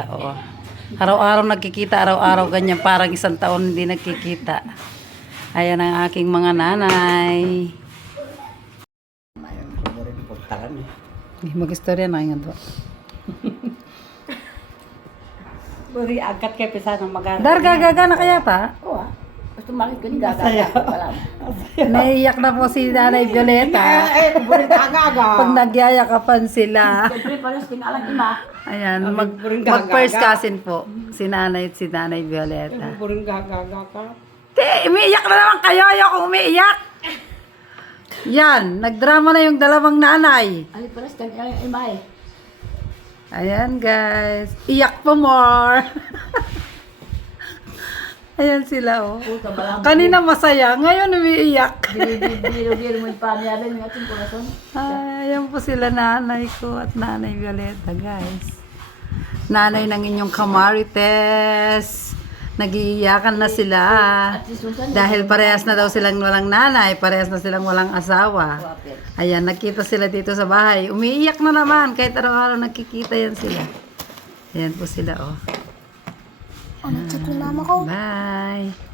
Oo. Araw-araw nagkikita, araw-araw ganyan, parang isang taon hindi nagkikita. Ayan ang aking mga nanay. Mag-istorya na nga doon. Buri agad kay pisa ng magana. Dargagaga na kaya ta? Oo. Gusto makit ko ni gaga. Naiiyak na po si Nanay Violeta. Buri agaga. Pag nagyayakapan sila. Siyempre pares kinalang ima. Ayan, mag-first cousin po. Si Nanay at si Nanay Violeta. Buri gaga ka. Te, umiiyak na naman kayo. Ayoko umiiyak. Yan, nagdrama na yung dalawang nanay. Ali pares kinalang ima eh. Ayan guys. Iyak pa more. Ayan sila oh. Puta balang. Kanina masaya, ngayon umiiyak. Biro mo pa niya rin ng ating corazon. Ayan po sila nanay ko at Nanay Violeta guys. Nanay ng inyong kamarites. Nagiiyakan na sila. At si Susan. Dahil parehas na daw silang walang nanay, parehas na silang walang asawa. Ayan, nakita sila dito sa bahay. Umiiyak na naman, kahit araw-araw nakikita yan sila. Ayan po sila, oh. Ano, chat ni mama ko? Bye!